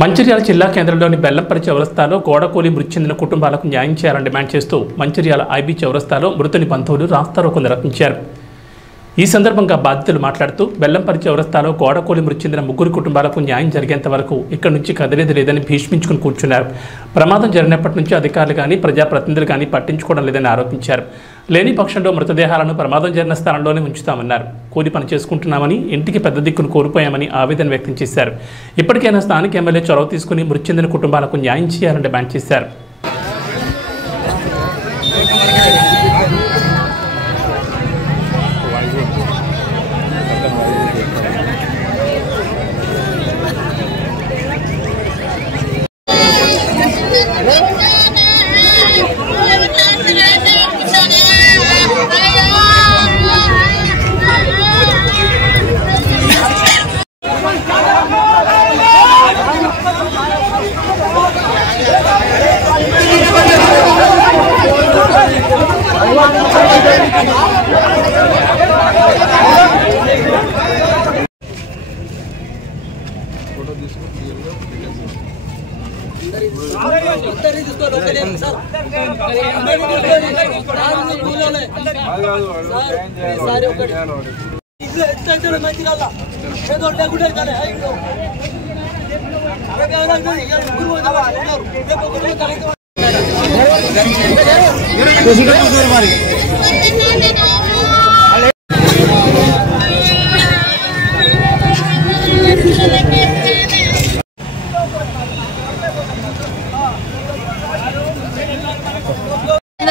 మంచిర్యాల జిల్లా కేంద్రంలోని బెల్లంపల్లి చౌరస్తాలో గోడకూలి మృతి చెందిన కుటుంబాలకు న్యాయం చేయాలని డిమాండ్ చేస్తూ మంచిర్యాల ఐబీ చౌరస్తాలో మృతుని బంధువులు రాస్తారోకో నిర్వహించారు. ఈ సందర్భంగా బాధితులు మాట్లాడుతూ బెల్లంపల్లి చౌరస్తాలో గోడకూలి మృతి చెందిన ముగ్గురు కుటుంబాలకు న్యాయం జరిగేంత వరకు ఇక్కడి నుంచి కదిలేది లేదని భీష్మించుకుని కూర్చున్నారు. ప్రమాదం జరిగినప్పటి నుంచి అధికారులు కానీ ప్రజాప్రతినిధులు కానీ పట్టించుకోవడం లేదని ఆరోపించారు. లేని పక్షంలో మృతదేహాలను ప్రమాదం జరిగిన స్థలంలోనే ఉంచుతామన్నారు. కూలి పని చేసుకుంటున్నామని, ఇంటికి పెద్ద దిక్కును కోల్పోయామని ఆవేదన వ్యక్తం చేశారు. ఇప్పటికైనా స్థానిక ఎమ్మెల్యే చొరవ తీసుకుని మృతి చెందిన కుటుంబాలకు న్యాయం చేయాలని డిమాండ్ చేశారు.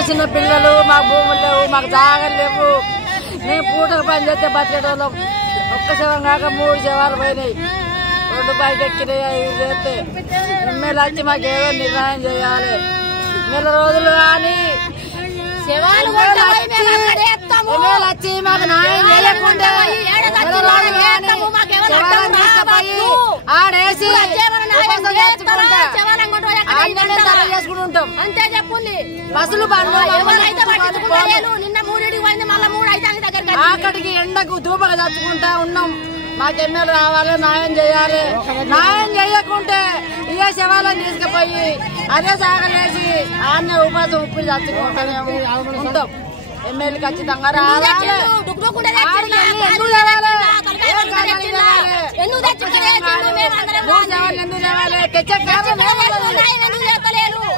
చిన్న పిల్లలు, మా భూములు లేవు, మాకు జాగలు లేవు. మేము పూటకు పని చేస్తే బతికేటోళ్ళం. ఒక్క శవం కాక 3 శవాలు పోయినాయి. 2 బైక్ ఎక్కినాయి. ఇవి చేస్తే ఎమ్మెల్యే వచ్చి మాకు ఏదో నిర్ణయం చేయాలి. నెల రోజులు కానీ వచ్చి మాకు న్యాయం చేయకుండా ఆడేసి చేసుకుంటాం. అంతే చెప్పుంది. బస్సులు అక్కడికి ఎండకు దూపగా చచ్చుకుంటా ఉన్నాం. మాకు ఎమ్మెల్యే రావాలి, న్యాయం చేయాలి. న్యాయం చేయకుంటే ఇదే శవాలను తీసుకుపోయి అదే సాగలేసి ఆన్నే ఉపాసం ఉప్పుడు చచ్చుకుంటానే ఉంటాం. ఎమ్మెల్యే ఖచ్చితంగా రావాలి.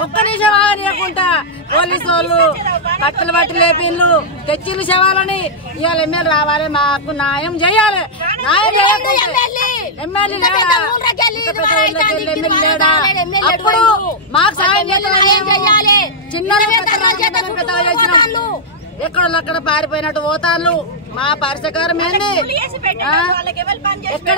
ఒక్క నిమిషం ఆగనీయకుండా పోలీసు వాళ్ళు కట్టలు బట్టి లేపిళ్ళు తెచ్చిళ్ళు శవాలని. ఇవాళ ఎమ్మెల్యే రావాలి, మాకు న్యాయం చేయాలి. న్యాయం చేయకుండా ఎమ్మెల్యే లేడా అప్పుడు మాకు సాయం చేయాలి. చిన్న ఎక్కడో అక్కడ పారిపోయినట్టు పోతాళ్ళు. మా పరిష్కారం ఏంది? ఎక్కడ